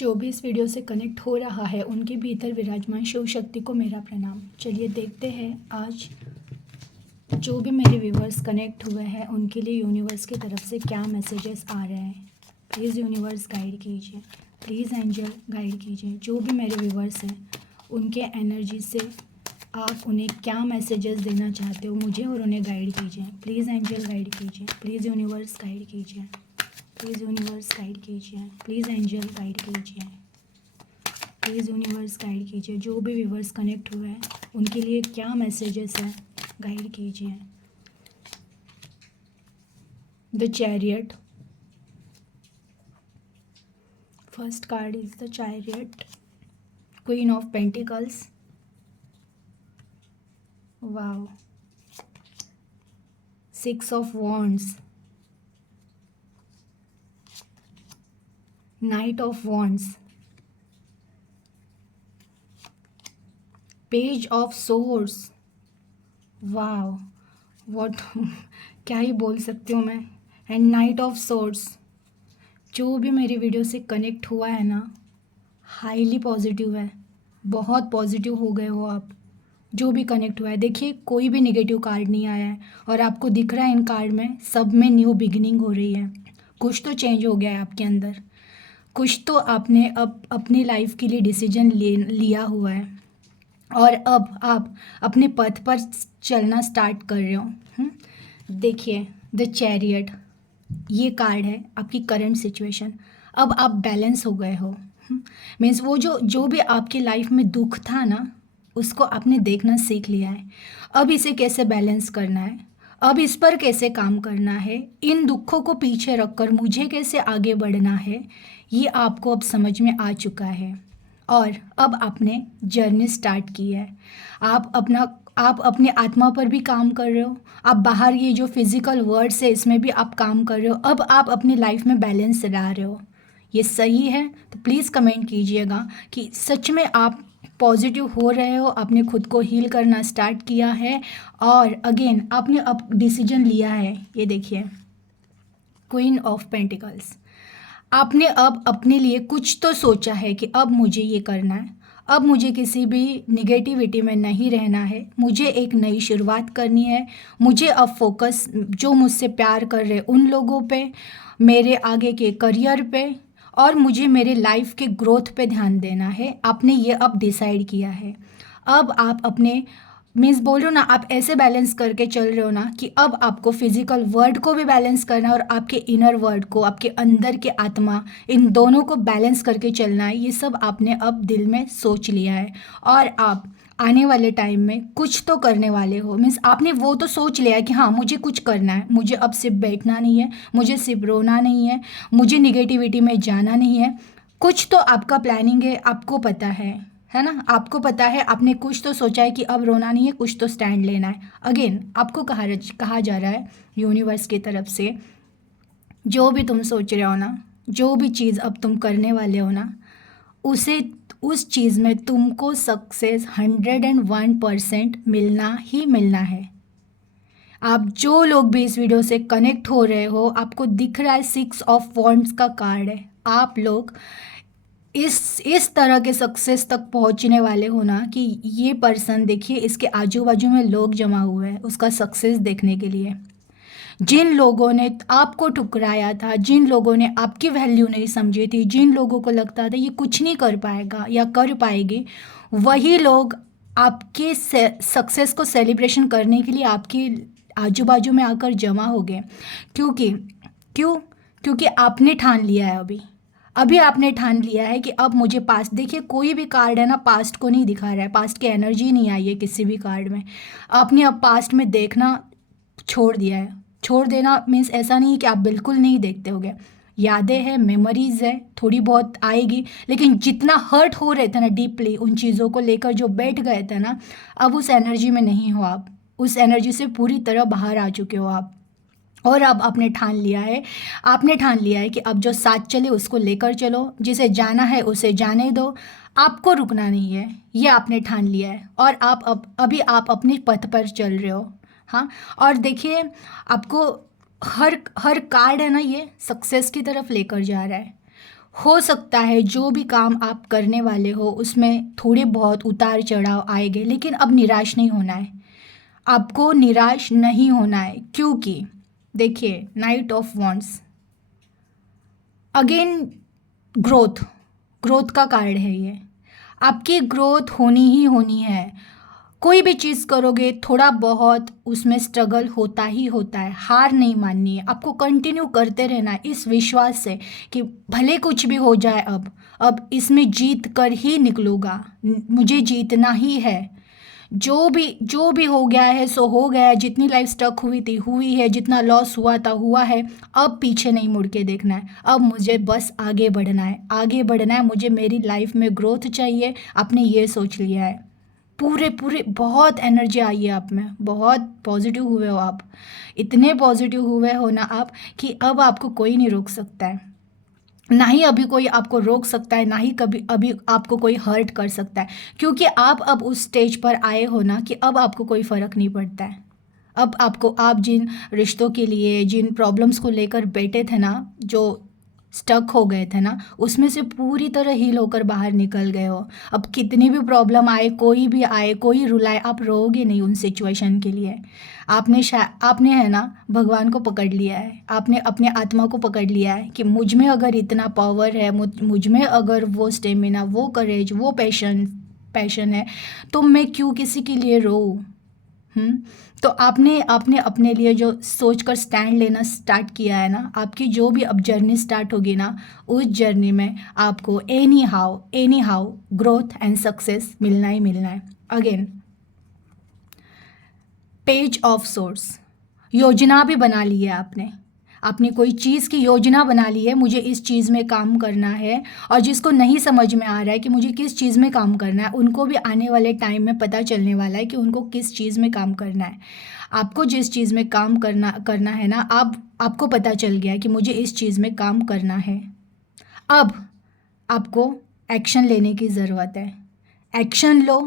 जो भी इस वीडियो से कनेक्ट हो रहा है उनके भीतर विराजमान शिव शक्ति को मेरा प्रणाम। चलिए देखते हैं आज जो भी मेरे व्यूवर्स कनेक्ट हुए हैं उनके लिए यूनिवर्स की तरफ से क्या मैसेजेस आ रहे हैं। प्लीज़ यूनिवर्स गाइड कीजिए, प्लीज़ एंजल गाइड कीजिए। जो भी मेरे व्यूवर्स हैं उनके एनर्जी से आप उन्हें क्या मैसेजेस देना चाहते हो मुझे और उन्हें गाइड कीजिए। प्लीज़ एंजल गाइड कीजिए, प्लीज़ यूनिवर्स गाइड कीजिए, प्लीज़ यूनिवर्स गाइड कीजिए, प्लीज़ एंजल गाइड कीजिए, प्लीज़ यूनिवर्स गाइड कीजिए। जो भी व्यूवर्स कनेक्ट हुए हैं उनके लिए क्या मैसेजेस हैं, गाइड कीजिए। The chariot, first card is the chariot, queen of pentacles, wow, six of wands, night of wands, page of source, wow what क्या ही बोल सकती हूँ मैं, एंड नाइट ऑफ सोर्स। जो भी मेरी वीडियो से कनेक्ट हुआ है ना, हाईली पॉजिटिव है, बहुत पॉजिटिव हो गए हो आप। जो भी कनेक्ट हुआ है, देखिए कोई भी नेगेटिव कार्ड नहीं आया है और आपको दिख रहा है इन कार्ड में सब में न्यू बिगिनिंग हो रही है। कुछ तो चेंज हो गया है आपके अंदर, कुछ तो आपने अब अपनी लाइफ के लिए डिसीजन लिया हुआ है और अब आप अपने पथ पर चलना स्टार्ट कर रहे हो। देखिए द चैरियट, ये कार्ड है आपकी करंट सिचुएशन। अब आप बैलेंस हो गए हो। मीन्स वो जो भी आपकी लाइफ में दुख था ना, उसको आपने देखना सीख लिया है। अब इसे कैसे बैलेंस करना है, अब इस पर कैसे काम करना है, इन दुखों को पीछे रखकर मुझे कैसे आगे बढ़ना है, ये आपको अब समझ में आ चुका है। और अब आपने जर्नी स्टार्ट की है। आप अपने आत्मा पर भी काम कर रहे हो, आप बाहर ये जो फिज़िकल वर्ड्स है इसमें भी आप काम कर रहे हो। अब आप अपनी लाइफ में बैलेंस ला रहे हो। ये सही है तो प्लीज़ कमेंट कीजिएगा कि सच में आप पॉजिटिव हो रहे हो, आपने खुद को हील करना स्टार्ट किया है और अगेन आपने अब डिसीजन लिया है। ये देखिए क्वीन ऑफ पेंटिकल्स, आपने अब अपने लिए कुछ तो सोचा है कि अब मुझे ये करना है, अब मुझे किसी भी निगेटिविटी में नहीं रहना है, मुझे एक नई शुरुआत करनी है। मुझे अब फोकस जो मुझसे प्यार कर रहे उन लोगों पे, मेरे आगे के करियर पे और मुझे मेरे लाइफ के ग्रोथ पे ध्यान देना है। आपने ये अब डिसाइड किया है। अब आप अपने मीन्स बोल रहे हो ना, आप ऐसे बैलेंस करके चल रहे हो ना कि अब आपको फिजिकल वर्ल्ड को भी बैलेंस करना है और आपके इनर वर्ल्ड को, आपके अंदर के आत्मा, इन दोनों को बैलेंस करके चलना है। ये सब आपने अब दिल में सोच लिया है और आप आने वाले टाइम में कुछ तो करने वाले हो। मीन्स आपने वो तो सोच लिया है कि हाँ मुझे कुछ करना है, मुझे अब सिर्फ बैठना नहीं है, मुझे सिर्फ रोना नहीं है, मुझे निगेटिविटी में जाना नहीं है। कुछ तो आपका प्लानिंग है, आपको पता है ना, आपको पता है। आपने कुछ तो सोचा है कि अब रोना नहीं है, कुछ तो स्टैंड लेना है। अगेन आपको कहा जा रहा है यूनिवर्स की तरफ से, जो भी तुम सोच रहे हो ना, जो भी चीज़ अब तुम करने वाले हो ना, उस चीज़ में तुमको सक्सेस 101% मिलना ही मिलना है। आप जो लोग भी इस वीडियो से कनेक्ट हो रहे हो, आपको दिख रहा है 6 ऑफ वॉन्ड्स का कार्ड है। आप लोग इस तरह के सक्सेस तक पहुंचने वाले हो ना कि ये पर्सन, देखिए इसके आजू बाजू में लोग जमा हुए हैं उसका सक्सेस देखने के लिए। जिन लोगों ने आपको ठुकराया था, जिन लोगों ने आपकी वैल्यू नहीं समझी थी, जिन लोगों को लगता था ये कुछ नहीं कर पाएगा या कर पाएगी, वही लोग आपके सक्सेस को सेलिब्रेशन करने के लिए आपके आजू बाजू में आकर जमा हो गए। क्योंकि आपने ठान लिया है। अभी आपने ठान लिया है कि अब मुझे पास्ट, देखिए कोई भी कार्ड है ना पास्ट को नहीं दिखा रहा है, पास्ट की एनर्जी नहीं आई है किसी भी कार्ड में। आपने अब पास्ट में देखना छोड़ दिया है। छोड़ देना मीन्स ऐसा नहीं है कि आप बिल्कुल नहीं देखते होगे, यादें हैं, मेमोरीज है, थोड़ी बहुत आएगी, लेकिन जितना हर्ट हो रहे थे ना डीपली उन चीज़ों को लेकर जो बैठ गए थे ना, अब उस एनर्जी में नहीं हो आप, उस एनर्जी से पूरी तरह बाहर आ चुके हो आप। और अब आपने ठान लिया है कि अब जो साथ चले उसको लेकर चलो, जिसे जाना है उसे जाने दो, आपको रुकना नहीं है, ये आपने ठान लिया है। और आप अभी आप अपने पथ पर चल रहे हो। हाँ, और देखिए आपको हर कार्ड है ना ये सक्सेस की तरफ लेकर जा रहा है। हो सकता है जो भी काम आप करने वाले हो उसमें थोड़े बहुत उतार चढ़ाव आएंगे, लेकिन अब निराश नहीं होना है। आपको निराश नहीं होना है, क्योंकि देखिए night of wands again, growth, growth का कार्ड है ये। आपकी ग्रोथ होनी ही होनी है। कोई भी चीज़ करोगे थोड़ा बहुत उसमें स्ट्रगल होता ही होता है, हार नहीं माननी है, आपको कंटिन्यू करते रहना है इस विश्वास से कि भले कुछ भी हो जाए, अब इसमें जीत कर ही निकलूँगा, मुझे जीतना ही है। जो भी हो गया है सो हो गया है, जितनी लाइफ स्टक हुई थी हुई है, जितना लॉस हुआ था हुआ है। अब पीछे नहीं मुड़ के देखना है, अब मुझे बस आगे बढ़ना है, आगे बढ़ना है, मुझे मेरी लाइफ में ग्रोथ चाहिए। आपने ये सोच लिया है, पूरे पूरे बहुत एनर्जी आई है आप में, बहुत पॉजिटिव हुए हो आप, इतने पॉजिटिव हुए हो ना आप कि अब आपको कोई नहीं रोक सकता है, ना ही अभी कोई आपको रोक सकता है, ना ही कभी अभी आपको कोई हर्ट कर सकता है, क्योंकि आप अब उस स्टेज पर आए हो ना कि अब आपको कोई फ़र्क नहीं पड़ता है। अब आपको, आप जिन रिश्तों के लिए, जिन प्रॉब्लम्स को लेकर बैठे थे ना, जो स्टक हो गए थे ना, उसमें से पूरी तरह हील होकर बाहर निकल गए हो। अब कितनी भी प्रॉब्लम आए, कोई भी आए, कोई रुलाए, आप रोओगे नहीं उन सिचुएशन के लिए। आपने है ना भगवान को पकड़ लिया है, आपने अपने आत्मा को पकड़ लिया है कि मुझ में अगर इतना पावर है, मुझ में अगर वो स्टेमिना, वो करेज, वो पैशन है, तो मैं क्यों किसी के लिए रोऊं। तो आपने आपने अपने लिए जो सोच कर स्टैंड लेना स्टार्ट किया है ना, आपकी जो भी अब जर्नी स्टार्ट होगी ना, उस जर्नी में आपको any how growth and success मिलना ही मिलना है। अगेन पेज ऑफ सोर्स, योजना भी बना ली है आपने, आपने कोई चीज़ की योजना बना ली है, मुझे इस चीज़ में काम करना है। और जिसको नहीं समझ में आ रहा है कि मुझे किस चीज़ में काम करना है, उनको भी आने वाले टाइम में पता चलने वाला है कि उनको किस चीज़ में काम करना है। आपको जिस चीज़ में काम करना करना है ना, आपको पता चल गया है कि मुझे इस चीज़ में काम करना है। अब आपको एक्शन लेने की ज़रूरत है, एक्शन लो।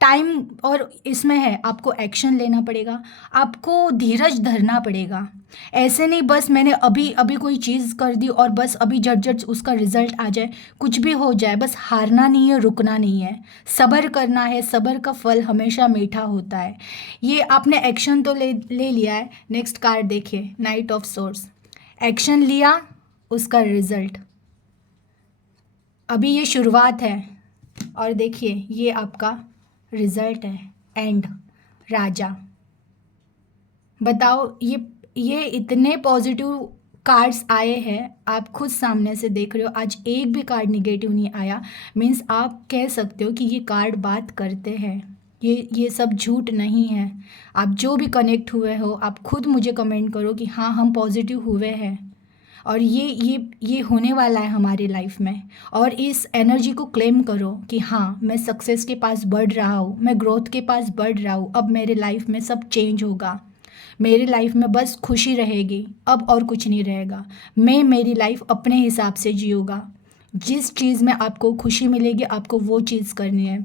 टाइम और इसमें है, आपको एक्शन लेना पड़ेगा, आपको धीरज धरना पड़ेगा। ऐसे नहीं बस मैंने अभी अभी कोई चीज़ कर दी और बस अभी झट झट उसका रिजल्ट आ जाए, कुछ भी हो जाए, बस हारना नहीं है, रुकना नहीं है, सब्र करना है। सब्र का फल हमेशा मीठा होता है। ये आपने एक्शन तो ले लिया है। नेक्स्ट कार्ड देखिए, नाइट ऑफ सोर्स। एक्शन लिया, उसका रिजल्ट, अभी ये शुरुआत है, और देखिए ये आपका रिजल्ट है, एंड, राजा। बताओ, ये इतने पॉजिटिव कार्ड्स आए हैं, आप खुद सामने से देख रहे हो, आज एक भी कार्ड निगेटिव नहीं आया। मीन्स आप कह सकते हो कि ये कार्ड बात करते हैं, ये सब झूठ नहीं है। आप जो भी कनेक्ट हुए हो, आप खुद मुझे कमेंट करो कि हाँ हम पॉजिटिव हुए हैं, और ये होने वाला है हमारी लाइफ में। और इस एनर्जी को क्लेम करो कि हाँ मैं सक्सेस के पास बढ़ रहा हूँ, मैं ग्रोथ के पास बढ़ रहा हूँ, अब मेरे लाइफ में सब चेंज होगा, मेरी लाइफ में बस खुशी रहेगी, अब और कुछ नहीं रहेगा। मैं मेरी लाइफ अपने हिसाब से जीऊँगा, जिस चीज़ में आपको खुशी मिलेगी आपको वो चीज़ करनी है।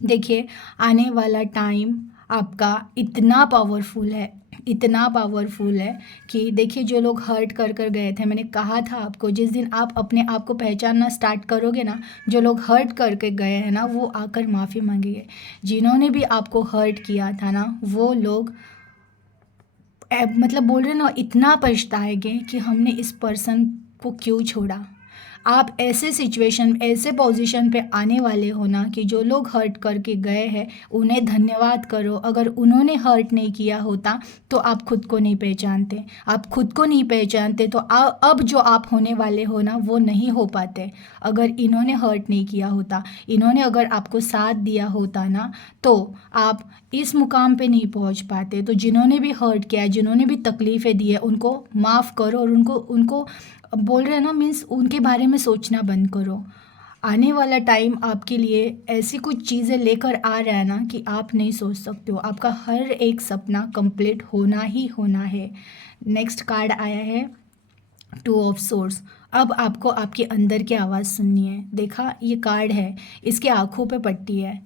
देखिए आने वाला टाइम आपका इतना पावरफुल है, इतना पावरफुल है कि देखिए जो लोग हर्ट कर कर गए थे, मैंने कहा था आपको, जिस दिन आप अपने आप को पहचानना स्टार्ट करोगे ना, जो लोग हर्ट करके गए हैं ना वो आकर माफ़ी मांगेंगे। जिन्होंने भी आपको हर्ट किया था ना वो लोग मतलब बोल रहे ना, इतना पछताएंगे कि हमने इस पर्सन को क्यों छोड़ा। आप ऐसे सिचुएशन, ऐसे पोजीशन पे आने वाले हो ना कि जो लोग हर्ट करके गए हैं उन्हें धन्यवाद करो। अगर उन्होंने हर्ट नहीं किया होता तो आप खुद को नहीं पहचानते, आप खुद को नहीं पहचानते तो अब जो आप होने वाले हो ना वो नहीं हो पाते। अगर इन्होंने हर्ट नहीं किया होता, इन्होंने अगर आपको साथ दिया होता ना, तो आप इस मुकाम पे नहीं पहुंच पाते। तो जिन्होंने भी हर्ट किया है, जिन्होंने भी तकलीफ़ें दी है, उनको माफ़ करो, और उनको उनको बोल रहे हैं ना, मीन्स उनके बारे में सोचना बंद करो। आने वाला टाइम आपके लिए ऐसी कुछ चीज़ें लेकर आ रहा है ना कि आप नहीं सोच सकते हो, आपका हर एक सपना कंप्लीट होना ही होना है। नेक्स्ट कार्ड आया है टू ऑफ सोर्स। अब आपको आपके अंदर की आवाज़ सुननी है। देखा, ये कार्ड है, इसके आँखों पे पट्टी है,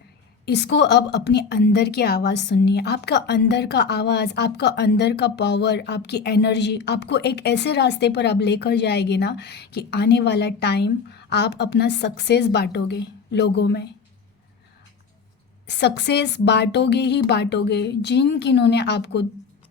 इसको अब अपने अंदर की आवाज़ सुननी है। आपका अंदर का आवाज़, आपका अंदर का पावर, आपकी एनर्जी आपको एक ऐसे रास्ते पर अब लेकर जाएगी ना कि आने वाला टाइम आप अपना सक्सेस बांटोगे लोगों में। सक्सेस बांटोगे ही बांटोगे। जिन किन्होंने आपको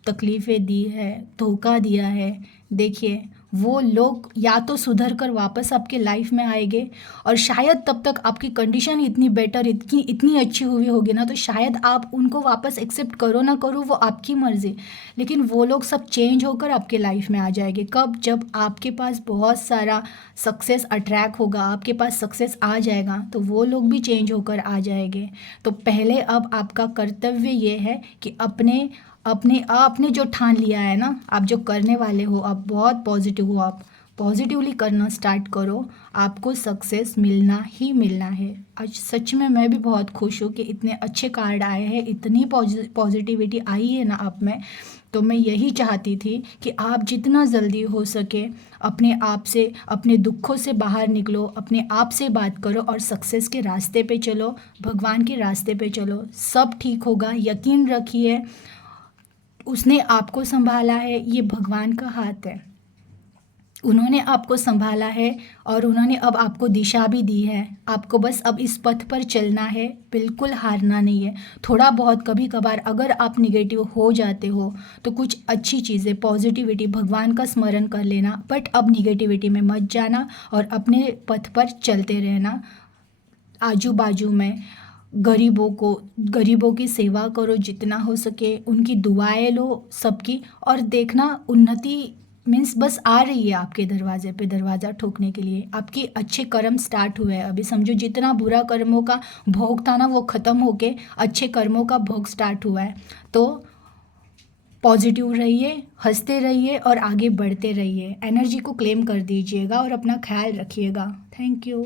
तकलीफ़ें दी है, धोखा दिया है, देखिए वो लोग या तो सुधर कर वापस आपके लाइफ में आएंगे, और शायद तब तक आपकी कंडीशन इतनी बेटर, इतनी इतनी अच्छी हुई होगी ना, तो शायद आप उनको वापस एक्सेप्ट करो ना करो वो आपकी मर्ज़ी, लेकिन वो लोग सब चेंज होकर आपके लाइफ में आ जाएंगे। कब? जब आपके पास बहुत सारा सक्सेस अट्रैक्ट होगा, आपके पास सक्सेस आ जाएगा, तो वो लोग भी चेंज होकर आ जाएंगे। तो पहले अब आपका कर्तव्य ये है कि अपने अपने आपने जो ठान लिया है ना, आप जो करने वाले हो, आप बहुत पॉजिटिव हो, आप पॉजिटिवली करना स्टार्ट करो, आपको सक्सेस मिलना ही मिलना है। आज सच में मैं भी बहुत खुश हूँ कि इतने अच्छे कार्ड आए हैं, इतनी पॉजिटिविटी आई है ना आप में। तो मैं यही चाहती थी कि आप जितना जल्दी हो सके अपने आप से, अपने दुखों से बाहर निकलो, अपने आप से बात करो और सक्सेस के रास्ते पे चलो, भगवान के रास्ते पे चलो, सब ठीक होगा। यकीन रखिए, उसने आपको संभाला है, ये भगवान का हाथ है। उन्होंने आपको संभाला है और उन्होंने अब आपको दिशा भी दी है। आपको बस अब इस पथ पर चलना है, बिल्कुल हारना नहीं है। थोड़ा बहुत कभी कभार अगर आप निगेटिव हो जाते हो तो कुछ अच्छी चीज़ें, पॉजिटिविटी, भगवान का स्मरण कर लेना, बट अब निगेटिविटी में मत जाना और अपने पथ पर चलते रहना। आजू बाजू में गरीबों की सेवा करो जितना हो सके, उनकी दुआएं लो सबकी, और देखना उन्नति मीन्स बस आ रही है आपके दरवाजे पे दरवाज़ा ठोकने के लिए। आपकी अच्छे कर्म स्टार्ट हुए हैं। अभी समझो जितना बुरा कर्मों का भोग था ना वो ख़त्म होके अच्छे कर्मों का भोग स्टार्ट हुआ है। तो पॉजिटिव रहिए, हंसते रहिए और आगे बढ़ते रहिए। एनर्जी को क्लेम कर दीजिएगा और अपना ख्याल रखिएगा। Thank you.